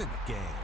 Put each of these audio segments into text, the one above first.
in the game.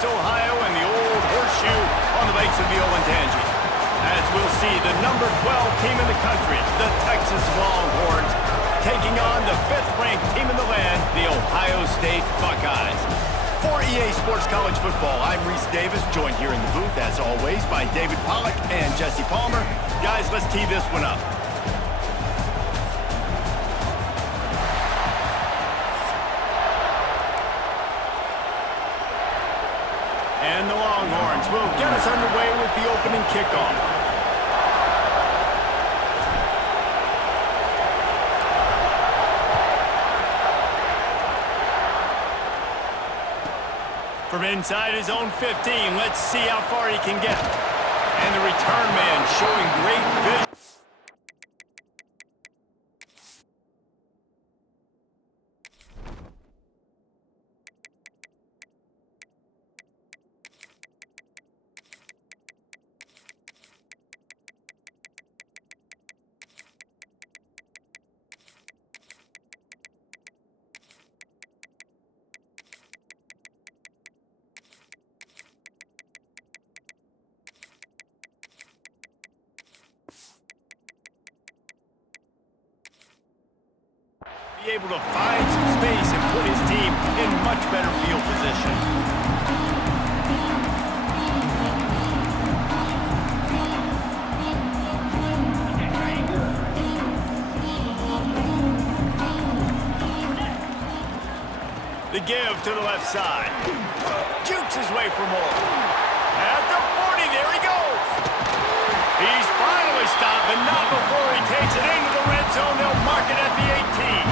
Ohio and the old horseshoe on the banks of the Olentangy. As we'll see, the number 12 team in the country, the Texas Longhorns, taking on the 5th-ranked team in the land, the Ohio State Buckeyes. For EA Sports College Football, I'm Reese Davis, joined here in the booth, as always, by David Pollack and Jesse Palmer. Guys, let's tee this one up. And the Longhorns will get us underway with the opening kickoff. From inside his own 15, let's see how far he can get. And the return man showing great vision. Be able to find some space and put his team in much better field position. The give to the left side. Jukes his way for more. At the 40, there he goes. He's finally stopped, but not before he takes it into the red zone. They'll mark it at the 18.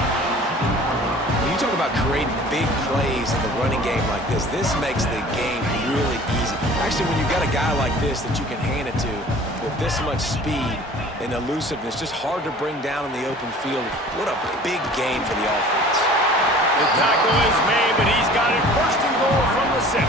You talk about creating big plays in the running game like this. This makes the game really easy. Actually, when you've got a guy like this that you can hand it to with this much speed and elusiveness, just hard to bring down in the open field. What a big gain for the offense. The tackle is made, but he's got it first and goal from the 6.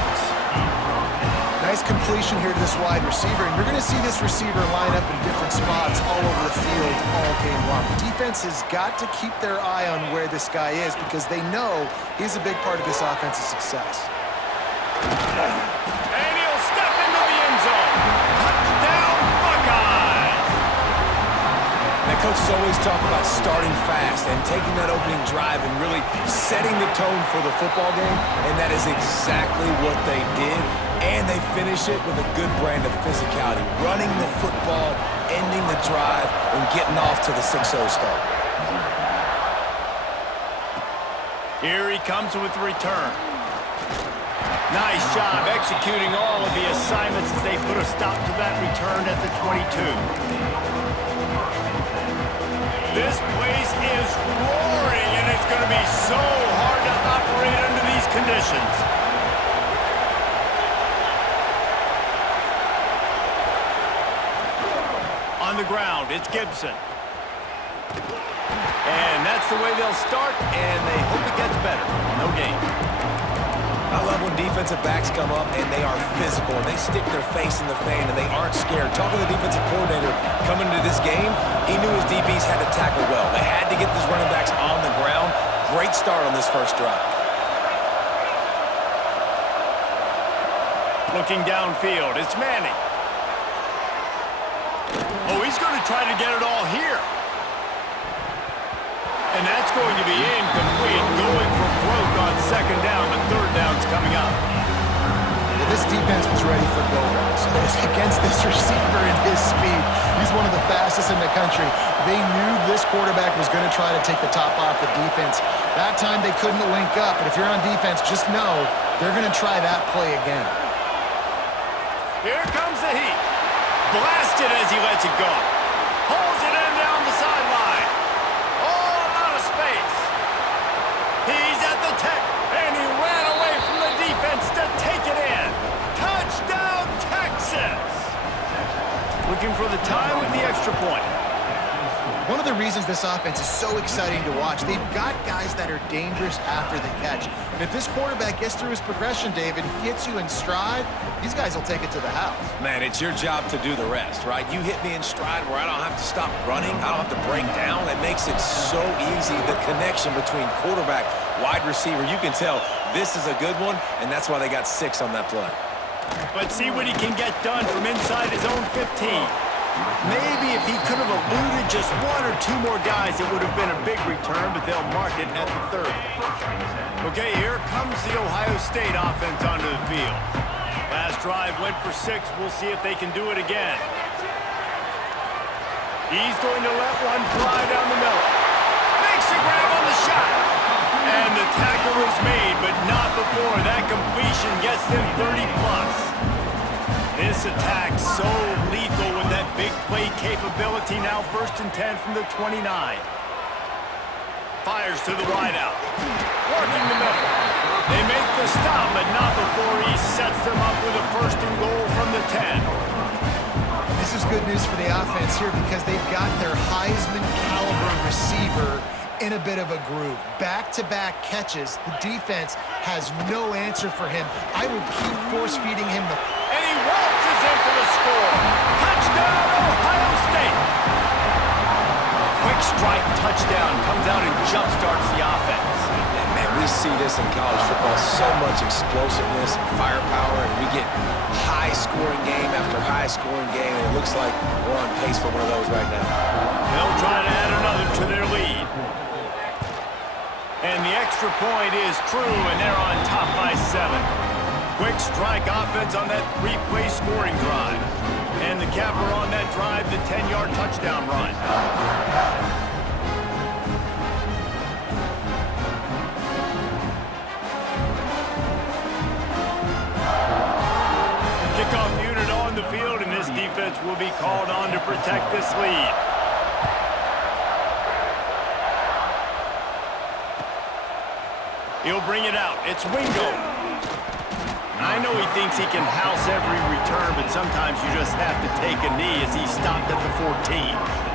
Nice completion here to this wide receiver, and you're going to see this receiver line up in different spots all over the field all game long. Defense has got to keep their eye on where this guy is because they know he's a big part of this offense's success. And he'll step into the end zone. Touchdown, Buckeyes! Now, coaches always talk about starting fast and taking that opening drive and really setting the tone for the football game, and that is exactly what they did. And they finish it with a good brand of physicality, running the football, ending the drive, and getting off to the 6-0 start. Here he comes with the return. Nice job executing all of the assignments as they put a stop to that return at the 22. This place is roaring, and it's going to be so hard to operate under these conditions. ground. It's Gibson. And that's the way they'll start, and they hope it gets better. No gain. I love when defensive backs come up and they are physical. They stick their face in the fan and they aren't scared. Talking to the defensive coordinator coming into this game, he knew his DBs had to tackle well. They had to get these running backs on the ground. Great start on this first drive. Looking downfield, it's Manning. Oh, he's going to try to get it all here. And that's going to be incomplete, going for broke on second down, but third down's coming up. Well, this defense was ready for go-routes. Against this receiver and his speed, he's one of the fastest in the country. They knew this quarterback was going to try to take the top off the defense. That time they couldn't link up, but if you're on defense, just know they're going to try that play again. Here comes the heat. Blasted as he lets it go. Pulls it in down the sideline. He's at the 10, and he ran away from the defense to take it in. Touchdown, Texas! Looking for the tie with the extra point. One of the reasons this offense is so exciting to watch, they've got guys that are dangerous after the catch. And if this quarterback gets through his progression, David, hits you in stride, these guys will take it to the house. Man, it's your job to do the rest, right? You hit me in stride where I don't have to stop running. I don't have to break down. That makes it so easy. The connection between quarterback, wide receiver, you can tell this is a good one, and that's why they got 6 on that play. But see what he can get done from inside his own 15. Maybe if he could have eluded just 1 or 2 more guys, it would have been a big return, but they'll mark it at the 30. Okay, here comes the Ohio State offense onto the field. Last drive went for 6. We'll see if they can do it again. He's going to let one fly down the middle. Makes a grab on the shot. And the tackle is made, but not before that completion gets them 30+. This attack so lethal with that big play capability. Now 1st and 10 from the 29. Fires to the wideout. Working the middle. They make the stop, but not before he sets them up with a 1st and goal from the 10. This is good news for the offense here because they've got their Heisman caliber receiver in a bit of a groove. Back-to-back catches. The defense has no answer for him. I would keep force-feeding him the... And he waltzes in for the score. Touchdown, Ohio State. Quick strike touchdown comes out and jump-starts the offense. And man, we see this in college football, so much explosiveness and firepower, and we get high-scoring game after high-scoring game, and it looks like we're on pace for one of those right now. They'll try to add another to their lead. And the extra point is true, and they're on top by 7. Quick strike offense on that 3-play scoring drive. And the capper on that drive, the 10-yard touchdown run. Kickoff unit on the field, and this defense will be called on to protect this lead. He'll bring it out. It's Wingo. I know he thinks he can house every return, but sometimes you just have to take a knee as he stopped at the 14.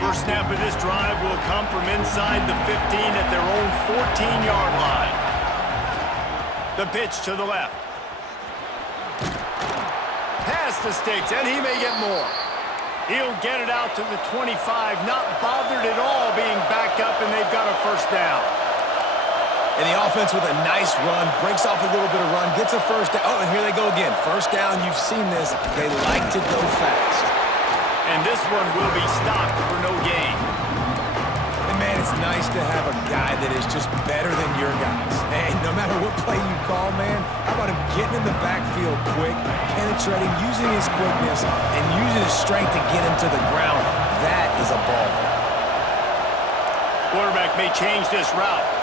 First snap of this drive will come from inside the 15 at their own 14-yard line. The pitch to the left. Past the sticks, and he may get more. He'll get it out to the 25, not bothered at all being backed up, and they've got a 1st down. And the offense with a nice run, breaks off a little bit of run, gets a first down. Oh, and here they go again. First down, you've seen this. They like to go fast. And this one will be stopped for no gain. And, man, it's nice to have a guy that is just better than your guys. Hey, no matter what play you call, man, how about him getting in the backfield quick, penetrating, using his quickness, and using his strength to get him to the ground. That is a ball. Quarterback may change this route.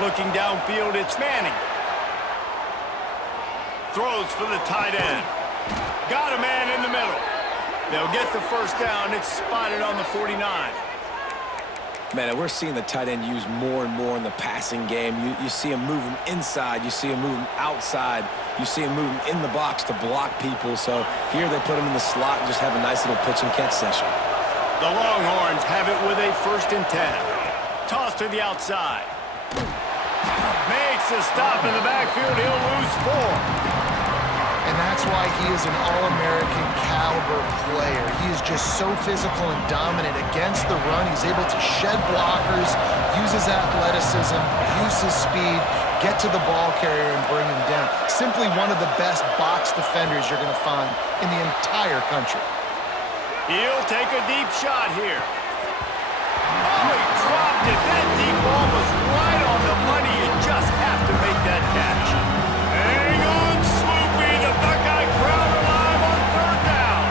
Looking downfield, it's Manning. Throws for the tight end. Got a man in the middle. They'll get the first down. It's spotted on the 49. Man, and we're seeing the tight end used more and more in the passing game. You see him moving inside. You see him moving outside. You see him moving in the box to block people. So here they put him in the slot and just have a nice little pitch and catch session. The Longhorns have it with a 1st and 10. Toss to the outside. Makes a stop in the backfield. He'll lose 4. And that's why he is an All-American caliber player. He is just so physical and dominant against the run. He's able to shed blockers, use his athleticism, use his speed, get to the ball carrier and bring him down. Simply one of the best box defenders you're going to find in the entire country. He'll take a deep shot here. Oh, he dropped it. That deep ball was right on the money. You just have to make that catch. Hang on, Sloopy. The Buckeye crowd alive on 3rd down.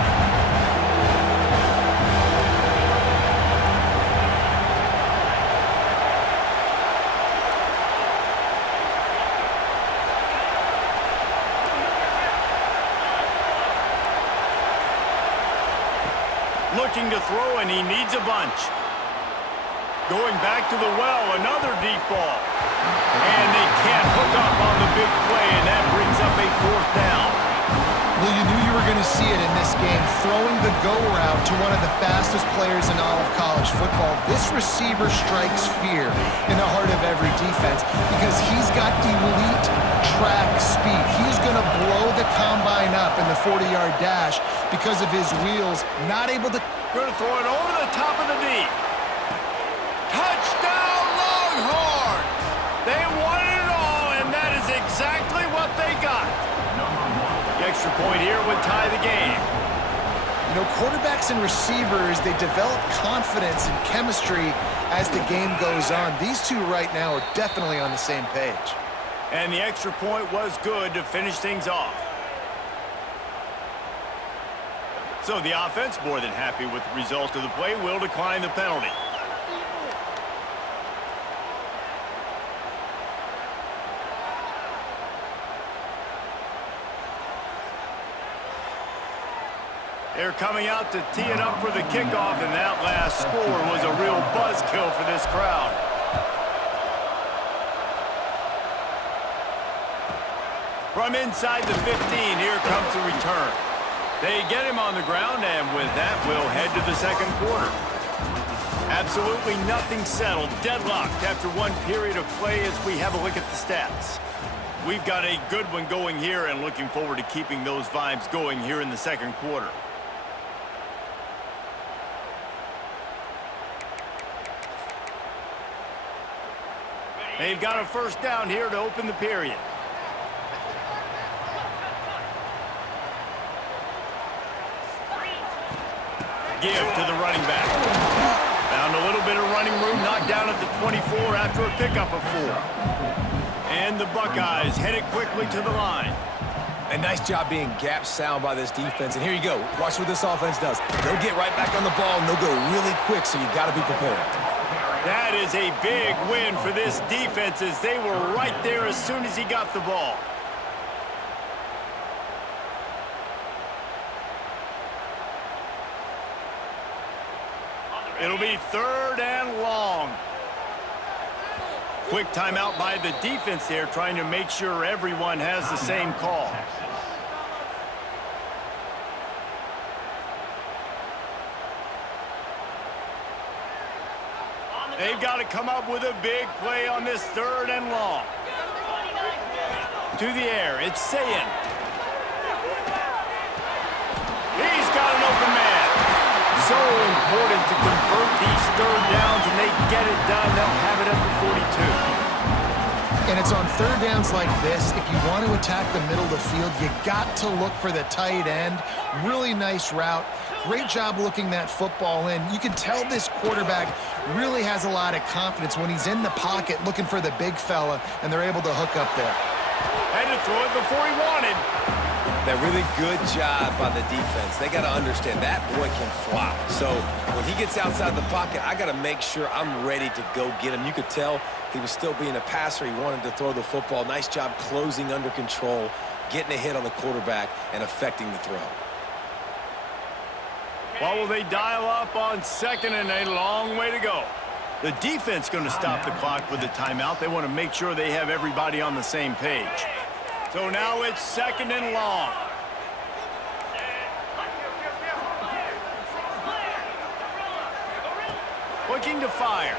Looking to throw, and he needs a bunch. Going back to the well, another deep ball. And they can't hook up on the big play, and that brings up a 4th down. Well, you knew you were going to see it in this game, throwing the go route to one of the fastest players in all of college football. This receiver strikes fear in the heart of every defense because he's got elite track speed. He's going to blow the combine up in the 40-yard dash because of his wheels, not able to... Going to throw it over the top of the knee. Touchdown, Longhorns! They won it all, and that is exactly what they got. The extra point here would tie the game. You know, quarterbacks and receivers, they develop confidence and chemistry as the game goes on. These two right now are definitely on the same page. And the extra point was good to finish things off. So the offense, more than happy with the result of the play, will decline the penalty. They're coming out to tee it up for the kickoff, and that last score was a real buzzkill for this crowd. From inside the 15, here comes the return. They get him on the ground, and with that, we'll head to the 2nd quarter. Absolutely nothing settled, deadlocked after one period of play as we have a look at the stats. We've got a good one going here and looking forward to keeping those vibes going here in the 2nd quarter. They've got a first down here to open the period. Give to the running back. Found a little bit of running room, knocked down at the 24 after a pickup of 4. And the Buckeyes headed quickly to the line. A nice job being gap sound by this defense. And here you go. Watch what this offense does. They'll get right back on the ball, and they'll go really quick, so you got to be prepared. That is a big win for this defense as they were right there as soon as he got the ball. It'll be 3rd and long. Quick timeout by the defense there, trying to make sure everyone has the same call. They've got to come up with a big play on this 3rd and long. To the air, it's Sayin. He's got an open man. So important to convert these third downs and they get it done, they'll have it at the 42. And it's on third downs like this, if you want to attack the middle of the field, you got to look for the tight end. Really nice route. Great job looking that football in. You can tell this quarterback really has a lot of confidence when he's in the pocket looking for the big fella, and they're able to hook up there. Had to throw it before he wanted. That really good job by the defense. They got to understand that boy can fly. So when he gets outside the pocket, I got to make sure I'm ready to go get him. You could tell he was still being a passer. He wanted to throw the football. Nice job closing under control, getting a hit on the quarterback, and affecting the throw. Well, will they dial up on second and a long way to go? The defense going to stop the clock with a timeout. They want to make sure they have everybody on the same page. So now it's second and long. Looking to fire.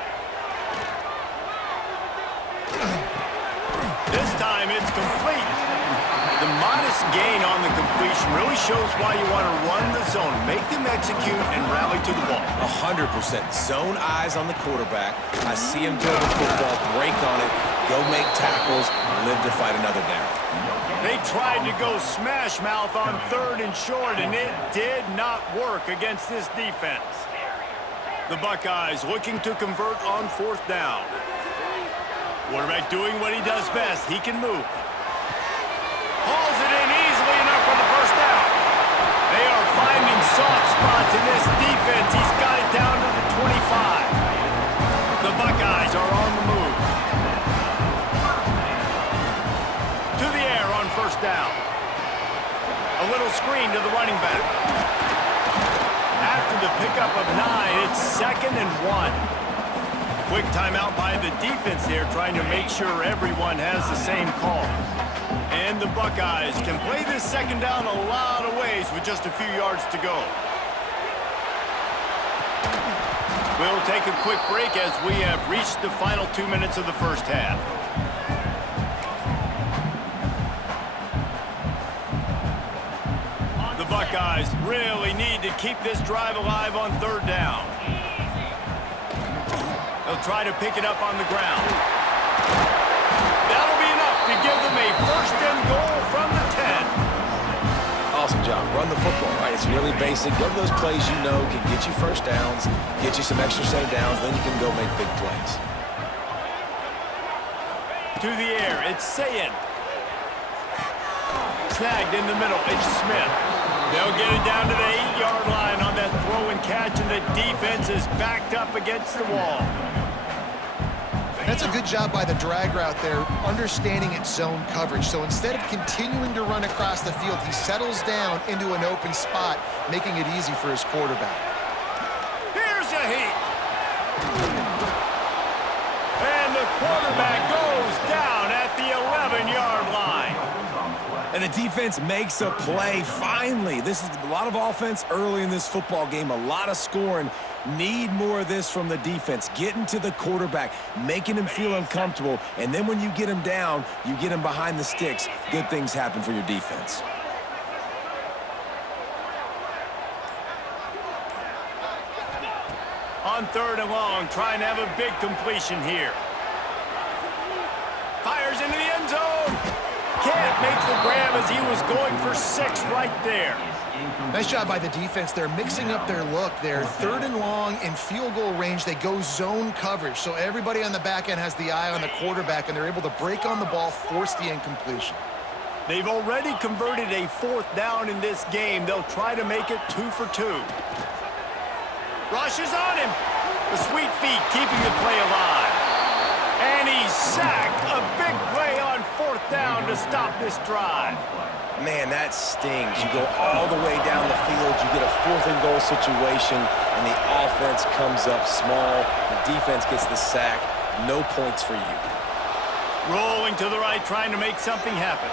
This time it's complete. The modest gain on the completion really shows why you want to run the zone, make them execute, and rally to the ball. 100%. Zone eyes on the quarterback. I see him throw the football, break on it, go make tackles, live to fight another down. They tried to go smash mouth on third and short, and it did not work against this defense. The Buckeyes looking to convert on fourth down. Quarterback doing what he does best. He can move. Hauls it in easily enough for the first down. They are finding soft spots in this defense. He's got it down to the 25. The Buckeyes are on the move. To the air on first down. A little screen to the running back. After the pickup of 9, it's second and 1. Quick timeout by the defense here, trying to make sure everyone has the same call. And the Buckeyes can play this second down a lot of ways with just a few yards to go. We'll take a quick break as we have reached the final 2 minutes of the first half. The Buckeyes really need to keep this drive alive on third down. They'll try to pick it up on the ground. That'll be enough to give them a first and goal from the 10. Awesome job. Run the football, right? It's really basic. Go to those plays you know can get you first downs, get you some extra save downs, then you can go make big plays. To the air, it's Sayin. Snagged in the middle, it's Smith. They'll get it down to the 8-yard line on that throw and catch, and the defense is backed up against the wall. That's a good job by the drag route there, understanding its zone coverage. So instead of continuing to run across the field, he settles down into an open spot, making it easy for his quarterback. Here's a heat. And the quarterback goes down at the 11-yard line. And the defense makes a play, finally. This is a lot of offense early in this football game, a lot of scoring. Need more of this from the defense. Getting to the quarterback, making him feel uncomfortable, and then when you get him down, you get him behind the sticks. Good things happen for your defense. On third and long, trying to have a big completion here. Fires into the end zone. Can't make the grab as he was going for 6 right there. Nice job by the defense. They're mixing up their look. They're third and long in field goal range. They go zone coverage. So everybody on the back end has the eye on the quarterback, and they're able to break on the ball, force the incompletion. They've already converted a 4th down in this game. They'll try to make it 2 for 2. Rushes on him. The sweet feet keeping the play alive. And he's sacked. A big play on 4th down to stop this drive. Man, that stings. You go all the way down the field, you get a 4th and goal situation, and the offense comes up small. The defense gets the sack. No points for you. Rolling to the right, trying to make something happen.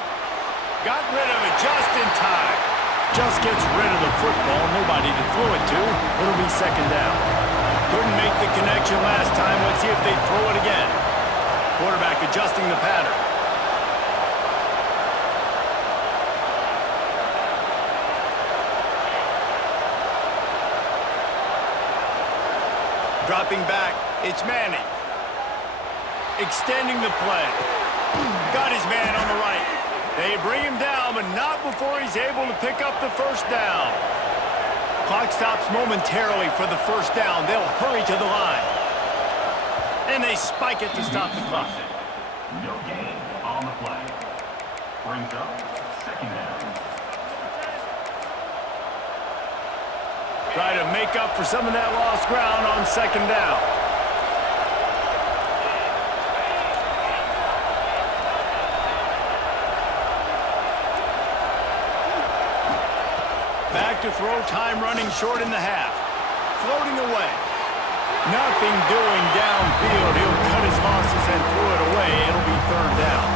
Got rid of it just in time. Just gets rid of the football. Nobody to throw it to. It'll be second down. Couldn't make the connection last time. Let's see if they throw it again. Quarterback adjusting the pattern. Dropping back, it's Manning. Extending the play. Got his man on the right. They bring him down, but not before he's able to pick up the first down. Clock stops momentarily for the first down. They'll hurry to the line. And they spike it to stop the clock. No gain on the play. Brings up second down. Try to make up for some of that lost ground on second down. Back to throw, time running short in the half. Floating away. Nothing doing downfield. He'll cut his losses and throw it away. It'll be third down.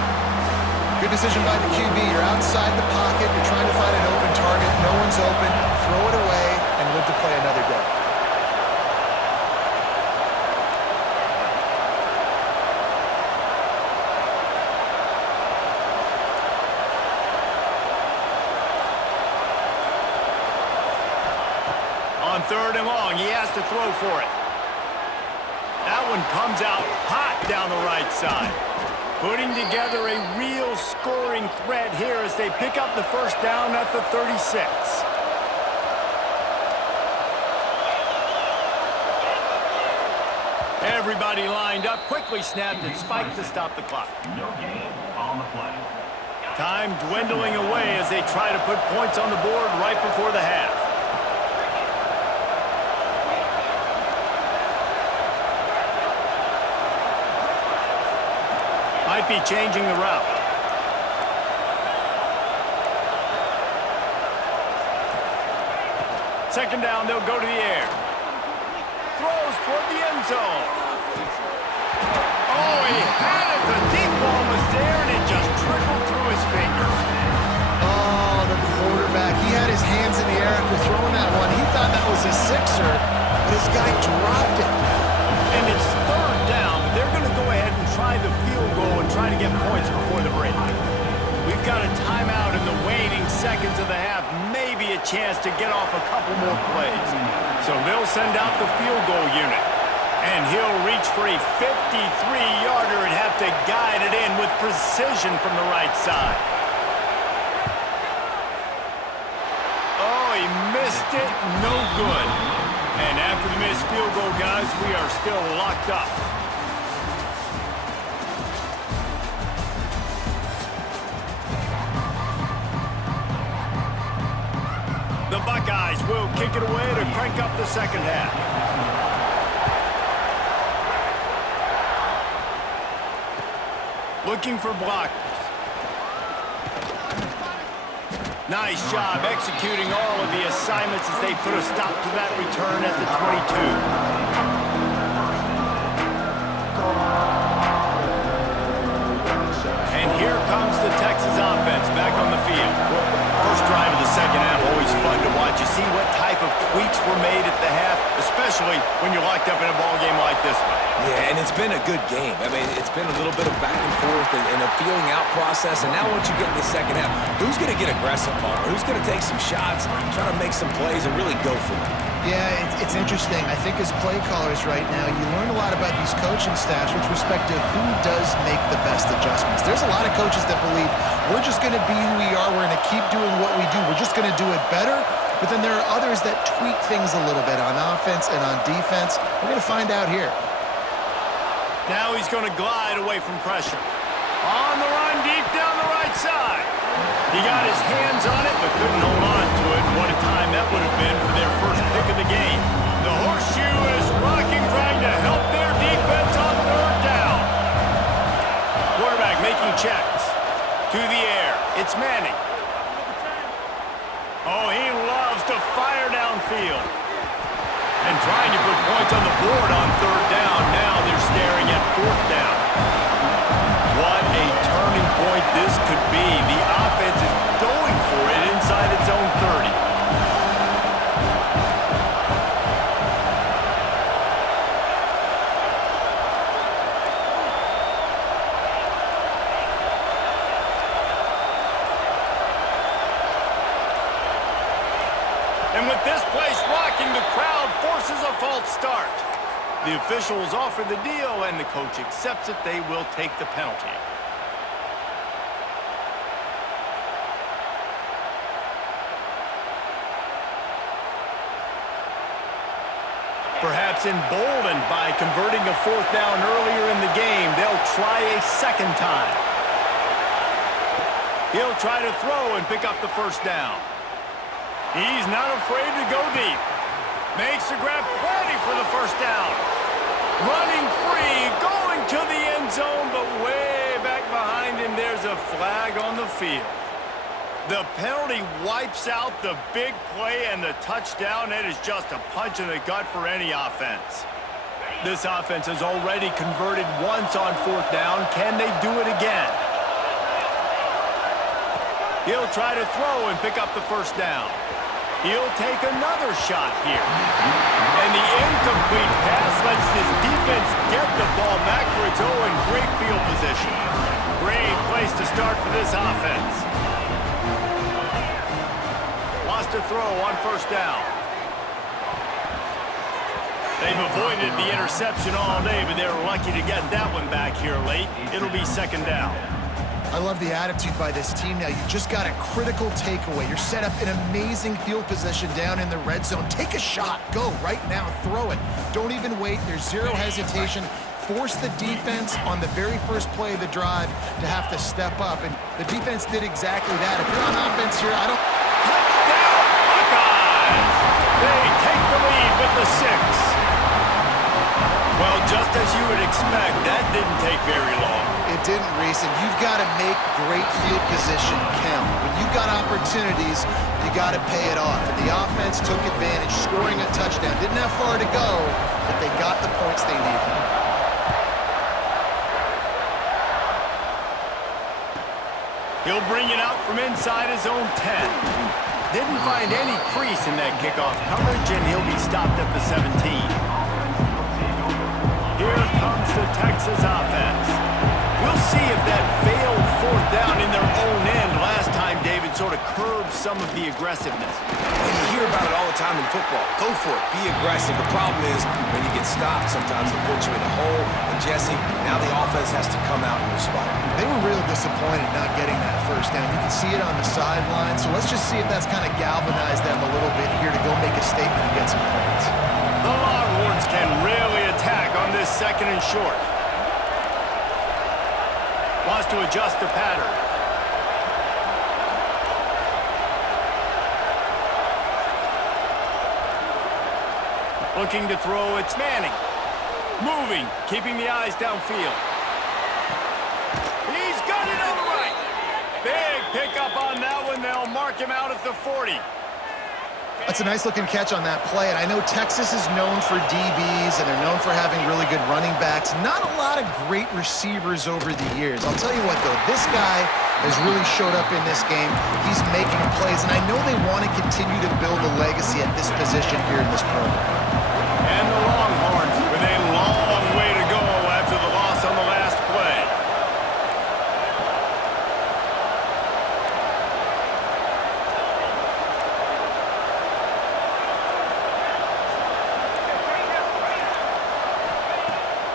Good decision by the QB. You're outside the pocket. You're trying to find an open target. No one's open. Throw it away and live to play another day. On third and long, he has to throw for it. That one comes out hot down the right side. Putting together a real scoring threat here as they pick up the first down at the 36. Everybody lined up, quickly snapped and spiked to stop the clock. No gain on the play. Time dwindling away as they try to put points on the board right before the half. Might be changing the route. Second down, they'll go to the air. Throws toward the end zone. Oh, he had it. The deep ball was there, and it just trickled through his fingers. Oh, the quarterback. He had his hands in the air after throwing that one. He thought that was a sixer, but his guy dropped it. And it's third down. They're going to go ahead and try the field goal and try to get points before the break. We've got a timeout in the waning seconds of the half. Maybe a chance to get off a couple more plays. So they'll send out the field goal unit. And he'll reach for a 53-yarder and have to guide it in with precision from the right side. Oh, he missed it. No good. And after the missed field goal, guys, we are still locked up. The Buckeyes will kick it away to crank up the second half. Looking for blockers. Nice job executing all of the assignments as they put a stop to that return at the 22. And here comes the Texas offense back on the field. First drive of the second half, always fun to watch. You see what type of tweaks were made at the half, especially when you're locked up in a ball game like this one. Yeah, and it's been a good game. I mean, it's been a little bit of back and forth and a feeling out process. And now once you get in the second half, who's going to get aggressive, Palmer? Who's going to take some shots, try to make some plays, and really go for it? Yeah, it's interesting. I think as play callers right now, you learn a lot about these coaching staffs with respect to who does make the best adjustments. There's a lot of coaches that believe we're just going to be who we are. We're going to keep doing what we do. We're just going to do it better. But then there are others that tweak things a little bit on offense and on defense. We're going to find out here. Now he's going to glide away from pressure. On the run, deep down the right side. He got his hands on it, but couldn't hold on to it. What a time that would have been for their first pick of the game. The horseshoe is rocking, trying to help their defense on third down. Quarterback making checks. To the air. It's Manning. Oh, he loves to fire downfield. And trying to put points on the board on third down. Now they're staring at fourth down. What a turning point this could be. The offense is going for it inside its own 30. And with this place rocking, the crowd forces a false start. The officials offer the deal, and the coach accepts it. They will take the penalty. Perhaps emboldened by converting a fourth down earlier in the game, they'll try a second time. He'll try to throw and pick up the first down. He's not afraid to go deep. Makes the grab, plenty for the first down. Running free, going to the end zone, but way back behind him, there's a flag on the field. The penalty wipes out the big play and the touchdown. It is just a punch in the gut for any offense. This offense has already converted once on fourth down. Can they do it again? He'll try to throw and pick up the first down. He'll take another shot here. And the incomplete pass lets this defense get the ball back for its own. Great field position. Great place to start for this offense. Lost a throw on first down. They've avoided the interception all day, but they're lucky to get that one back here late. It'll be second down. I love the attitude by this team now. You just got a critical takeaway. You're set up in amazing field position down in the red zone. Take a shot. Go right now. Throw it. Don't even wait. There's zero hesitation. Force the defense on the very first play of the drive to have to step up. And the defense did exactly that. If you're on offense here, I don't... Touchdown, Buckeyes! They take the lead with the 6. Well, just as you would expect, that didn't take very long. It didn't, Reese, and you've got to make great field position count. When you've got opportunities, you got to pay it off. And the offense took advantage, scoring a touchdown. Didn't have far to go, but they got the points they needed. He'll bring it out from inside his own 10. Didn't find any crease in that kickoff coverage, and he'll be stopped at the 17. Here comes the Texas offense. We'll see if that failed fourth down in their own end last time, David, sort of curbed some of the aggressiveness. And you hear about it all the time in football. Go for it. Be aggressive. The problem is when you get stopped, sometimes it puts you in a hole. And Jesse, now the offense has to come out and respond. They were real disappointed not getting that first down. You can see it on the sideline. So let's just see if that's kind of galvanized them a little bit here to go make a statement and get some points. The Longhorns can really attack on this second and short. Wants to adjust the pattern. Looking to throw, it's Manning. Moving, keeping the eyes downfield. He's got it on the right. Big pickup on that one. They'll mark him out at the 40. That's a nice-looking catch on that play, and I know Texas is known for DBs, and they're known for having really good running backs. Not a lot of great receivers over the years. I'll tell you what, though, this guy has really showed up in this game. He's making plays, and I know they want to continue to build a legacy at this position here in this program. And the Longhorns with a long way to go after the loss on the last play.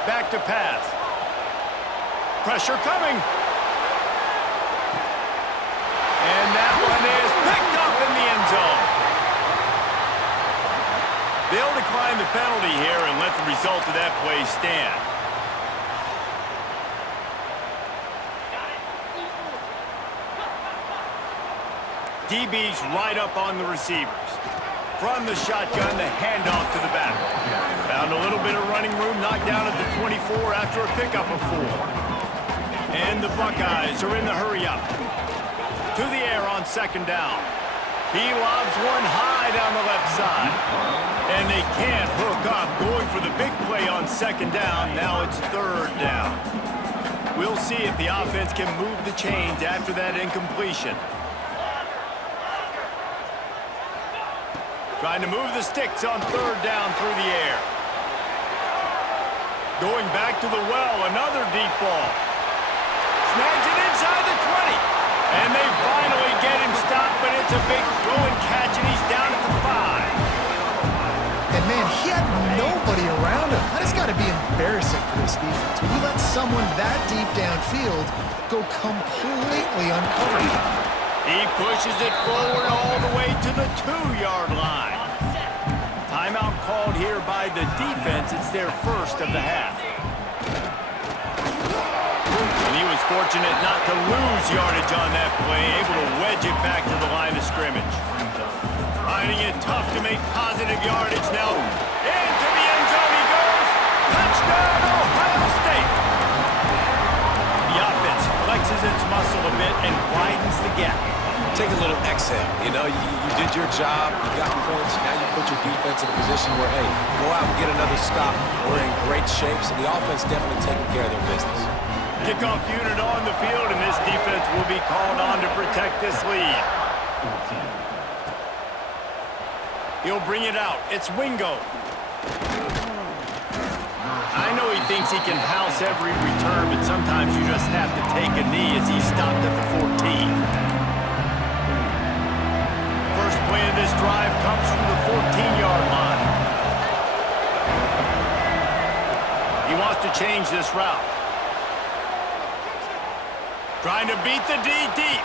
Back to pass. Pressure coming. And that one is picked up in the end zone. They'll decline the penalty here and let the result of that play stand. DB's right up on the receivers. From the shotgun, the handoff to the back. Found a little bit of running room, knocked down at the 24 after a pickup of 4. And the Buckeyes are in the hurry-up. To the air on second down. He lobs one high down the left side. And they can't hook up, going for the big play on second down. Now it's third down. We'll see if the offense can move the chains after that incompletion. Trying to move the sticks on third down through the air. Going back to the well, another deep ball. Snags it inside the 20. And they finally get him stopped, but it's a big throw and catch, and he's down at the 5. And, man, he had nobody around him. How does this guy got to be embarrassing for this defense. When you let someone that deep downfield go completely uncovered. He pushes it forward all the way to the 2-yard line. Timeout called here by the defense. It's their first of the half. And he was fortunate not to lose yardage on that play, able to wedge it back to the line of scrimmage. Finding it tough to make positive yardage now. Into the end zone he goes. Touchdown, Ohio State. The offense flexes its muscle a bit and widens the gap. Take a little exhale. You know, you did your job. You got points. Now you put your defense in a position where, hey, go out and get another stop. We're in great shape, so the offense definitely taking care of their business. Kickoff unit on the field, and this defense will be called on to protect this lead. He'll bring it out. It's Wingo. I know he thinks he can house every return, but sometimes you just have to take a knee as he stopped at the 14. First play of this drive comes from the 14-yard line. He wants to change this route. Trying to beat the D deep.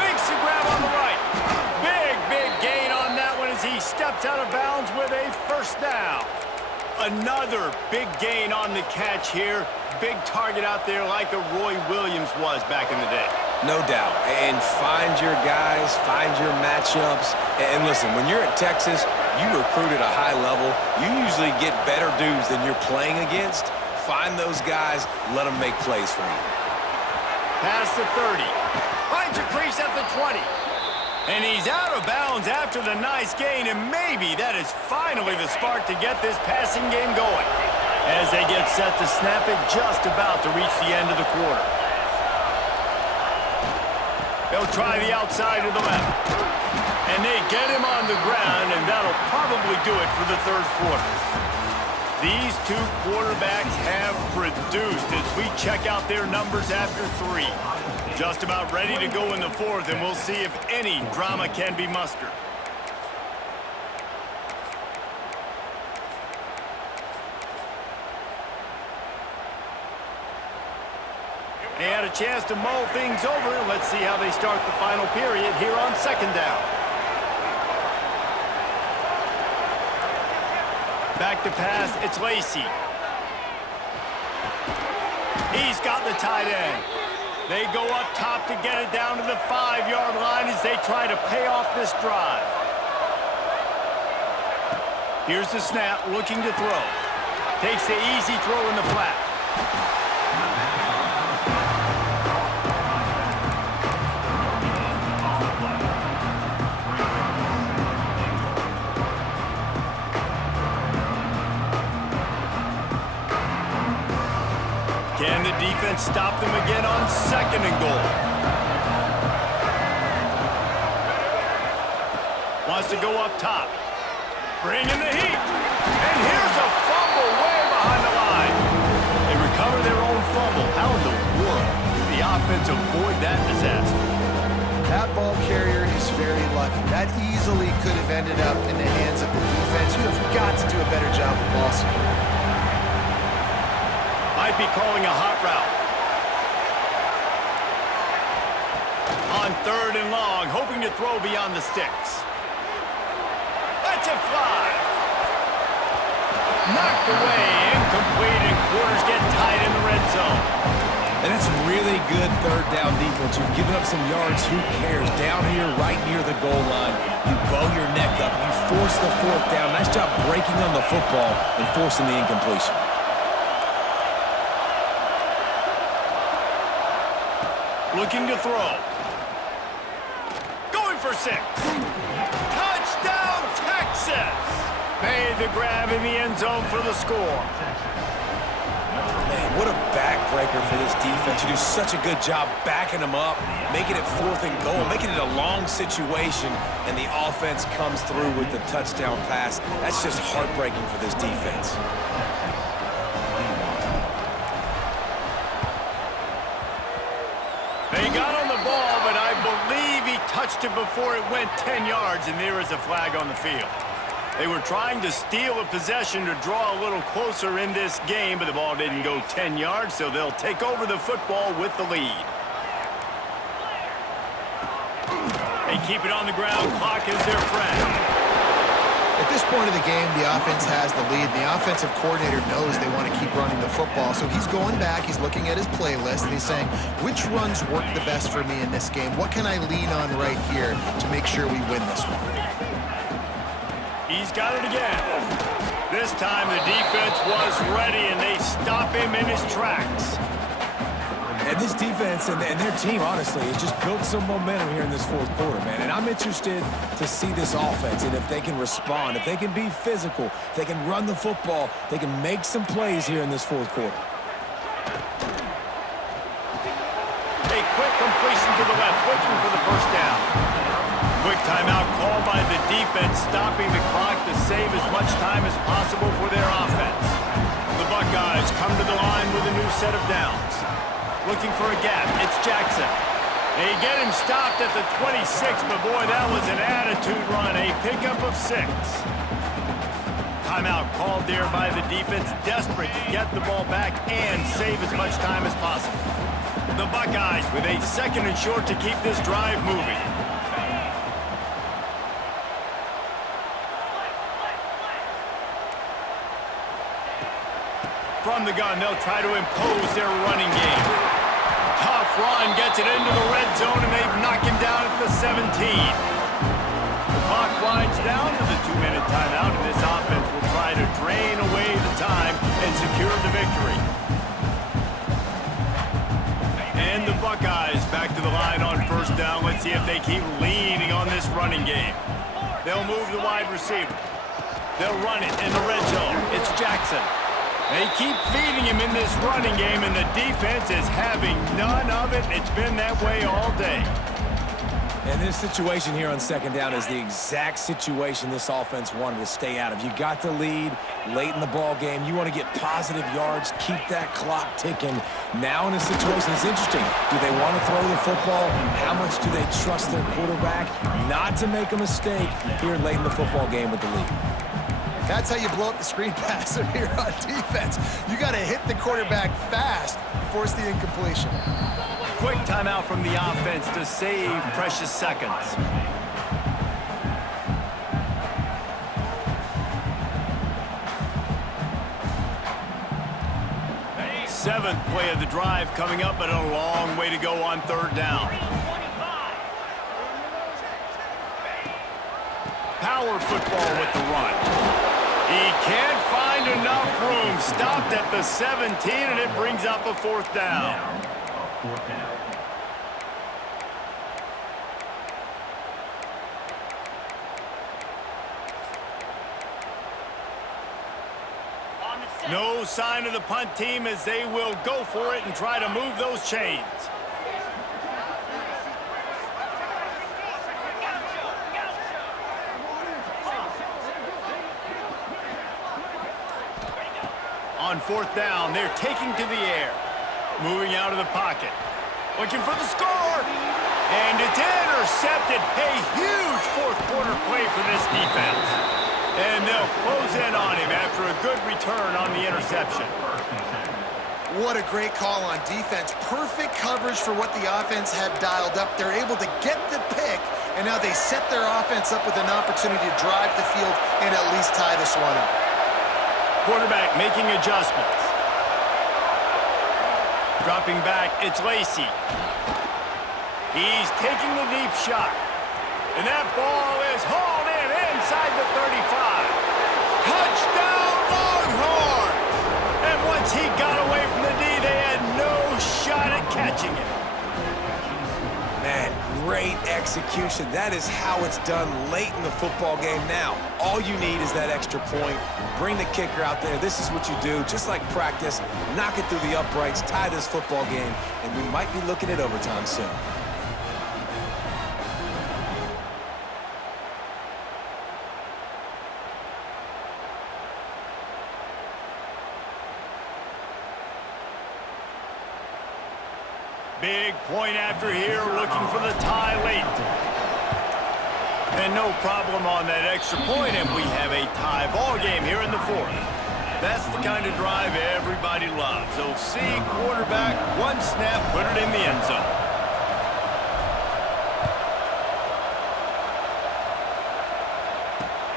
Makes the grab on the right. Big gain on that one as he steps out of bounds with a first down. Another big gain on the catch here. Big target out there like a Roy Williams was back in the day. No doubt. And find your guys, find your matchups. And listen, when you're at Texas, you recruit at a high level. You usually get better dudes than you're playing against. Find those guys, let them make plays for you. Past the 30. Finds a crease at the 20. And he's out of bounds after the nice gain, and maybe that is finally the spark to get this passing game going. As they get set to snap it, just about to reach the end of the quarter. They'll try the outside to the left. And they get him on the ground, and that'll probably do it for the third quarter. These two quarterbacks have produced as we check out their numbers after 3. Just about ready to go in the fourth, and we'll see if any drama can be mustered. They had a chance to mull things over. Let's see how they start the final period here on second down. Back to pass, it's Lacey. He's got the tight end. They go up top to get it down to the 5-yard line as they try to pay off this drive. Here's the snap, looking to throw. Takes the easy throw in the flat. Can the defense stop them again on second and goal? Wants to go up top. Bring in the heat. And here's a fumble way behind the line. They recover their own fumble. How in the world did the offense avoid that disaster? That ball carrier is very lucky. That easily could have ended up in the hands of the defense. You have got to do a better job of ball security. Might be calling a hot route. On third and long, hoping to throw beyond the sticks. Lets it fly. Knocked away, incomplete, and quarters get tight in the red zone. And it's really good third down defense. You've given up some yards. Who cares? Down here, right near the goal line, you bow your neck up. You force the fourth down. Nice job breaking on the football and forcing the incompletion. Looking to throw. Going for 6. Touchdown, Texas! Made the grab in the end zone for the score. Man, what a backbreaker for this defense. You do such a good job backing them up, making it fourth and goal, making it a long situation, and the offense comes through with the touchdown pass. That's just heartbreaking for this defense. They got on the ball, but I believe he touched it before it went 10 yards, and there is a flag on the field. They were trying to steal a possession to draw a little closer in this game, but the ball didn't go 10 yards, so they'll take over the football with the lead. They keep it on the ground. Clock is their friend. At this point of the game, the offense has the lead. The offensive coordinator knows they want to keep running the football, so he's going back, he's looking at his playlist, and he's saying, which runs work the best for me in this game? What can I lean on right here to make sure we win this one? He's got it again. This time the defense was ready, and they stop him in his tracks. And this defense and their team, honestly, has just built some momentum here in this fourth quarter, man. And I'm interested to see this offense and if they can respond, if they can be physical, if they can run the football, they can make some plays here in this fourth quarter. A quick completion to the left, looking for the first down. Quick timeout called by the defense, stopping the clock to save as much time as possible for their offense. The Buckeyes come to the line with a new set of downs. Looking for a gap, it's Jackson. They get him stopped at the 26, but boy, that was an attitude run, a pickup of 6. Timeout called there by the defense, desperate to get the ball back and save as much time as possible. The Buckeyes with a 2nd and short to keep this drive moving. From the gun, they'll try to impose their running game. Tough run, gets it into the red zone, and they knock him down at the 17. The clock winds down to the 2-minute timeout, and this offense will try to drain away the time and secure the victory. And the Buckeyes back to the line on first down. Let's see if they keep leaning on this running game. They'll move the wide receiver. They'll run it in the red zone. It's Jackson. They keep feeding him in this running game, and the defense is having none of it. It's been that way all day. And this situation here on second down is the exact situation this offense wanted to stay out of. You got the lead late in the ball game. You want to get positive yards, keep that clock ticking. Now in a situation, it's interesting. Do they want to throw the football? How much do they trust their quarterback not to make a mistake here late in the football game with the lead? That's how you blow up the screen pass here on defense. You got to hit the quarterback fast, force the incompletion. Quick timeout from the offense to save precious seconds. Seventh play of the drive coming up, but a long way to go on third down. Power football with the run. He can't find enough room. Stopped at the 17, and it brings up a fourth down. Now, a fourth down. No sign of the punt team as they will go for it and try to move those chains. On fourth down, they're taking to the air. Moving out of the pocket. Looking for the score. And it's intercepted. A huge fourth quarter play for this defense. And they'll close in on him after a good return on the interception. What a great call on defense. Perfect coverage for what the offense had dialed up. They're able to get the pick, and now they set their offense up with an opportunity to drive the field and at least tie this one up. Quarterback making adjustments. Dropping back, it's Lacy. He's taking the deep shot. And that ball is hauled in inside the 35. Touchdown Longhorns! And once he got away from the D, they had no shot at catching him. Man, great execution. That is how it's done late in the football game. Now, all you need is that extra point. Bring the kicker out there. This is what you do. Just like practice, knock it through the uprights, tie this football game, and we might be looking at overtime soon. Big point after here, looking for the tie late. And no problem on that extra point, and we have a tie ball game here in the fourth. That's the kind of drive everybody loves. So see, quarterback, one snap, put it in the end zone.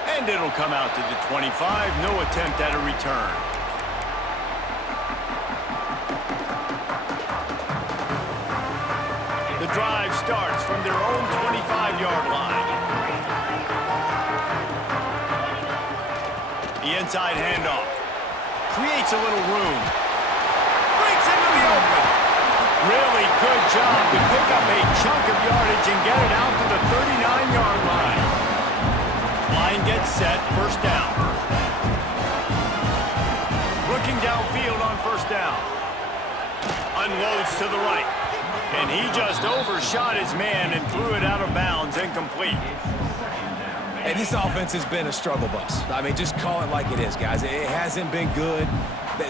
And it'll come out to the 25. No attempt at a return. The drive starts from their own 25-yard line. The inside handoff. Creates a little room. Breaks into the open. Really good job to pick up a chunk of yardage and get it out to the 39-yard line. Line gets set, first down. Looking downfield on first down. Unloads to the right. And he just overshot his man and threw it out of bounds, incomplete. Hey, this offense has been a struggle bus. I mean, just call it like it is, guys. It hasn't been good,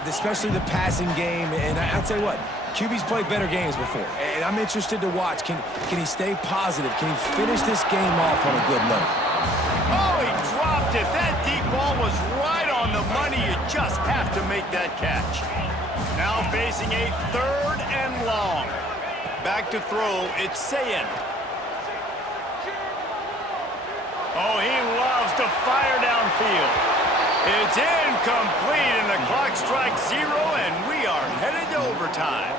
especially the passing game. And I'll tell you what, QB's played better games before. And I'm interested to watch. Can he stay positive? Can he finish this game off on a good note? Oh, he dropped it. That deep ball was right on the money. You just have to make that catch. Now facing a 3rd and long. Back to throw, it's Sayin. Oh, he loves to fire downfield. It's incomplete, and the clock strikes 0, and we are headed to overtime.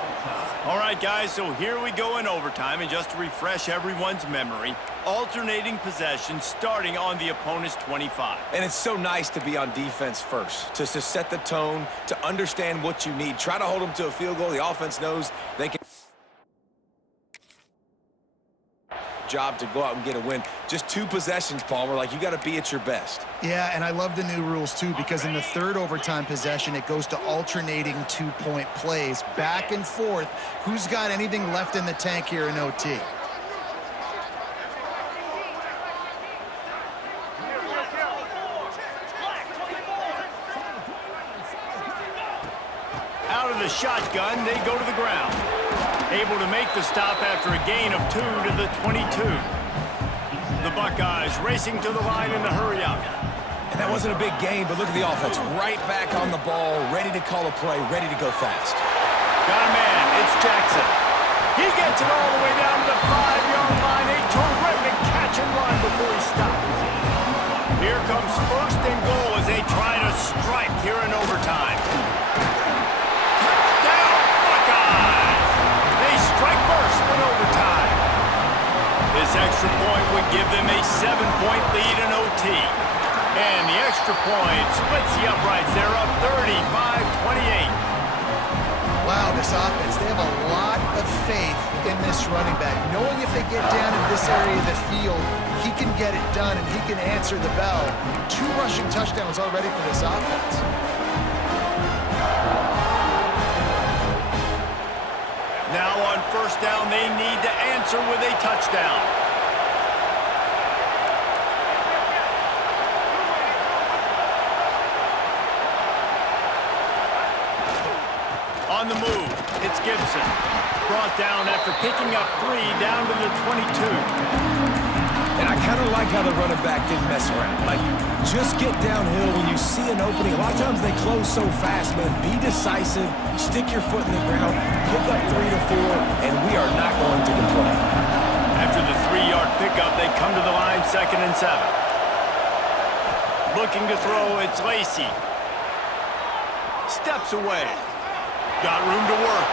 All right, guys, so here we go in overtime, and just to refresh everyone's memory, alternating possession starting on the opponent's 25. And it's so nice to be on defense first, to set the tone, to understand what you need. Try to hold them to a field goal. The offense knows they can. Job to go out and get a win. Just 2 possessions, Palmer. Like, you got to be at your best. Yeah, and I love the new rules, too, because in the 3rd overtime possession, it goes to alternating 2-point plays. Back and forth. Who's got anything left in the tank here in OT? Out of the shotgun, they go to the ground. Able to make the stop after a gain of 2 to the 22. The Buckeyes racing to the line in a hurry up. And that wasn't a big gain, but look at the offense. Right back on the ball, ready to call a play, ready to go fast. Got a man, it's Jackson. He gets it all the way down to the 5-yard line. A terrific catch and run before he stops. Here comes 1st and goal as they try to strike here in overtime. Strike first in overtime. This extra point would give them a 7-point lead in OT. And the extra point splits the uprights. They're up 35-28. Wow, this offense, they have a lot of faith in this running back. Knowing if they get down in this area of the field, he can get it done and he can answer the bell. 2 rushing touchdowns already for this offense. Now on first down, they need to answer with a touchdown. On the move, it's Gibson. Brought down after picking up 3 down to the 22. And I kind of like how the running back didn't mess around. Like, just get downhill when you see an opening. A lot of times they close so fast, man. Be decisive, stick your foot in the ground, pick up 3 to 4, and we are not going to complain. After the 3-yard pickup, they come to the line 2nd and 7. Looking to throw, it's Lacy. Steps away. Got room to work.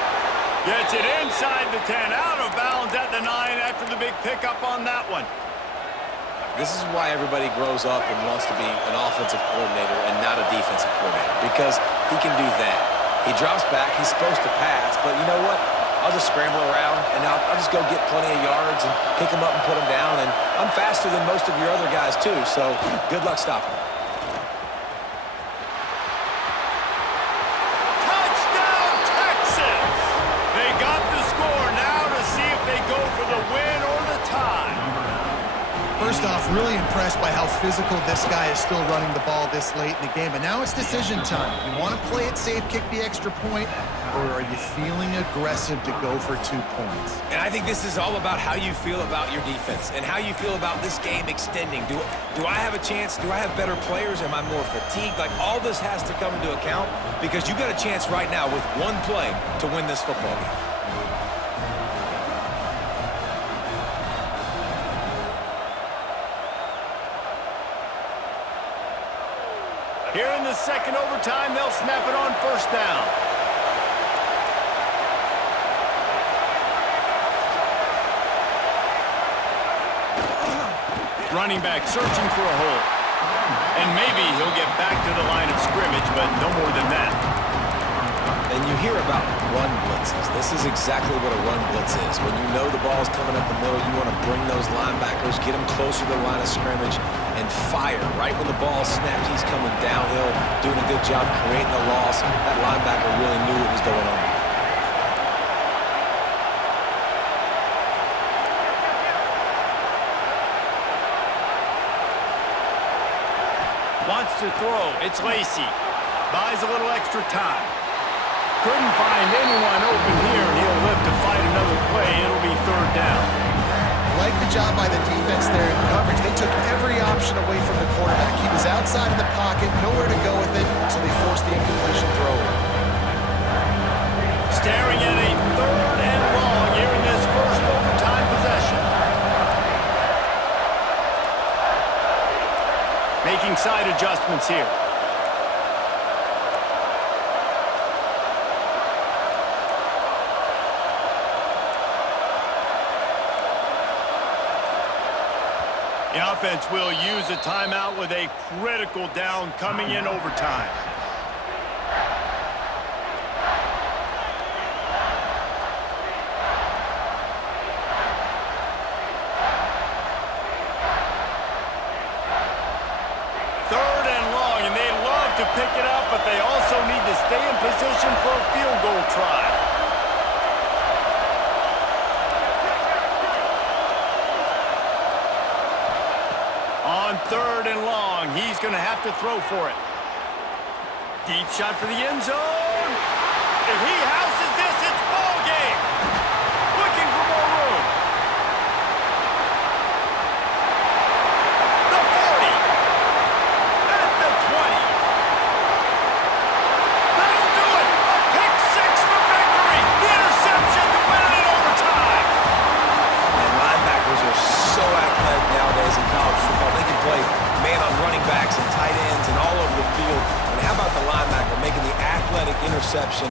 Gets it inside the 10, out of bounds at the 9 after the big pickup on that one. This is why everybody grows up and wants to be an offensive coordinator and not a defensive coordinator, because he can do that. He drops back, he's supposed to pass, but you know what? I'll just scramble around, and I'll just go get plenty of yards and pick him up and put him down, and I'm faster than most of your other guys, too, so good luck stopping him. Touchdown, Texas! They got the score now to see if they go for the win or the tie. First off, really impressed by how physical this guy is still running the ball this late in the game. But now it's decision time. You want to play it safe, kick the extra point. or are you feeling aggressive to go for 2 points? And I think this is all about how you feel about your defense and how you feel about this game extending. Do I have a chance? Do I have better players? Am I more fatigued? Like, all this has to come into account because you got a chance right now with one play to win this football game. Here in the second overtime, they'll snap it on first down. Running back searching for a hole. And maybe he'll get back to the line of scrimmage, but no more than that. And you hear about run blitzes. This is exactly what a run blitz is. When you know the ball's coming up the middle, you want to bring those linebackers, get them closer to the line of scrimmage, and fire. Right when the ball snapped, he's coming downhill, doing a good job creating the loss. That linebacker really knew what was going on. Wants to throw. It's Lacy. Buys a little extra time. Couldn't find anyone open here, and he'll live to fight another play. It'll be third down. Like the job by the defense there in coverage. They took every option away from the quarterback. He was outside of the pocket, nowhere to go with it, so they forced the incompletion throw. Staring at a third and long here in this first overtime possession. Making side adjustments here. The offense will use a timeout with a critical down coming in overtime. Third and long, and they love to pick it up, but they also need to stay in position for a field goal try. On third and long, he's going to have to throw for it. Deep shot for the end zone. If he houses this, it's ball game. Looking for more room. The 40. At the 20. That'll do it. A pick six for victory. The interception to win it in overtime. And linebackers are so athletic nowadays in college football. They can play man on running backs and tight ends and all over the field. And how about the linebacker making the athletic interception?